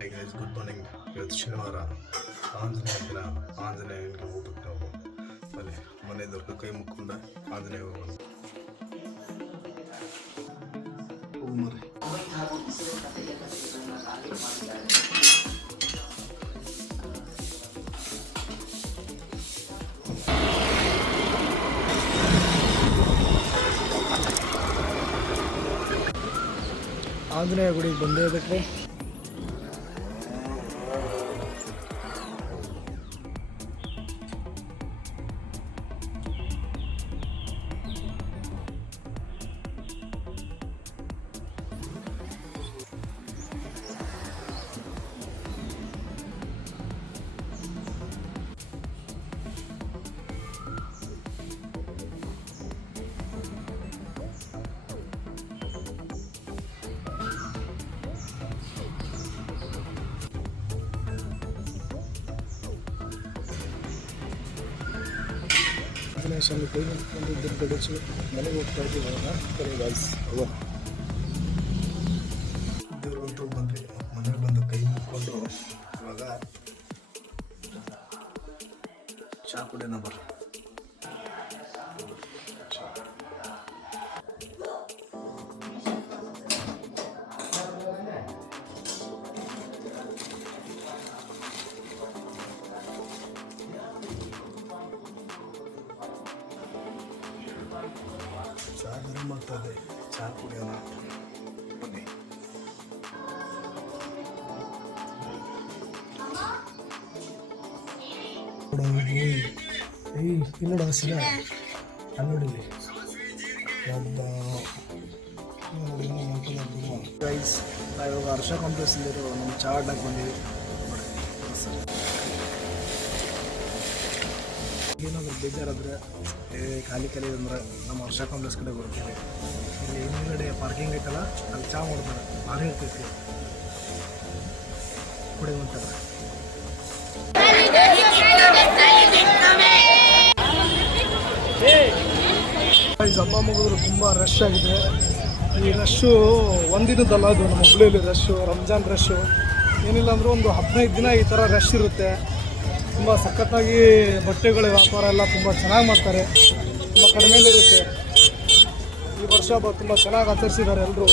Hey guys, good morning. ಇವತ್ತು ಶನಿವಾರ ಆಂಜನೇಯ ದಿನ. ಆಂಜನೇಯನಿಗೆ ಹೋಗ್ಬೇಕು ನಾವು. ಬನ್ನಿ, ಮನೆಯವ್ರಿಗೆ ಕೈ ಮುಕ್ಕೊಂಡ ಆಂಜನೇಯ ಹೋಗೋಣ. ಹೋಗ್ಮರಿ. ಆಂಜನೇಯ ಗುಡಿಗೆ ಬಂದೇ ಬಿಟ್ರೆ ಆಂಜನೇಯ ಕೈ ಮುಟ್ಕೊಂಡು ಗಡಿಸಿ ಮನೆಗೆ ಹೋಗ್ತಾ ಇದ್ದೀವಿ. ಬರೀ ಗಾಯ್ಸ್ ದೇವ್ರಂತೂ ಬಂದ್ವಿ. ಮನೆಗೆ ಬಂದು ಕೈ ಮುಟ್ಕೊಂಡು ಇವಾಗ ಚಹಾ ಕುಡಿಯೋಣ ಬರ್ರಿ. ಚಹಾ ಗರಂ ಆಗ್ತದೆ, ಚಹಾ ಕುಡಿಯೋಣ ಬನ್ನಿ. ಇಲ್ಲೋಡ ಹಸಿರ ಅಲ್ಲಿ ಗೈಸ್, ನಾವಿವಾಗ ಹರ್ಷ ಕಾಂಪ್ಲೆಕ್ಸಲ್ಲಿರೋ ನಮ್ಮ ಚಹಾ ಅಡ್ಡಕ್ಕೆ ಬಂದೀವಿ. ಏನಾದರೂ ಬೇಜಾರಾದರೆ ಖಾಲಿ ಅಂದ್ರೆ ನಮ್ಮ ಹರ್ಷ ಕಾಂಪ್ಲೆಕ್ಸ್ ಕಡೆ ಬರ್ತೀವಿ. ಇಲ್ಲಿ ಹಿಂದ್ಗಡೆ ಪಾರ್ಕಿಂಗ್ ಐತಲ್ಲ, ಅಲ್ಲಿ ಚಹಾ ಮಾಡ್ತಾರೆ, ಭಾರಿ ಇರ್ತೈತಿ, ಕುಡಿಯುವಂತಾರೆ. ಹಬ್ಬ ಮುಗಿದ್ರು ತುಂಬ ರಶ್ ಆಗಿದೆ. ಈ ರಶ್ಶು ಒಂದಿನದಲ್ಲ, ಅದು ನಮ್ಮ ಹುಬ್ಳಿಯಲ್ಲಿ ರಶ್ಶು, ರಂಜಾನ್ ರಶ್ಶು ಏನಿಲ್ಲ ಅಂದರೂ ಒಂದು 15 ದಿನ ಈ ಥರ ರಶ್ ಇರುತ್ತೆ. ತುಂಬ ಸಖತ್ತಾಗಿ ಬಟ್ಟೆಗಳ ವ್ಯಾಪಾರ ಎಲ್ಲ ತುಂಬ ಚೆನ್ನಾಗಿ ಮಾಡ್ತಾರೆ, ತುಂಬ ಕಡಿಮೆಲಿರುತ್ತೆ. ಈ ವರ್ಷ ತುಂಬ ಚೆನ್ನಾಗಿ ಆಚರಿಸಿದ್ದಾರೆ ಎಲ್ಲರೂ.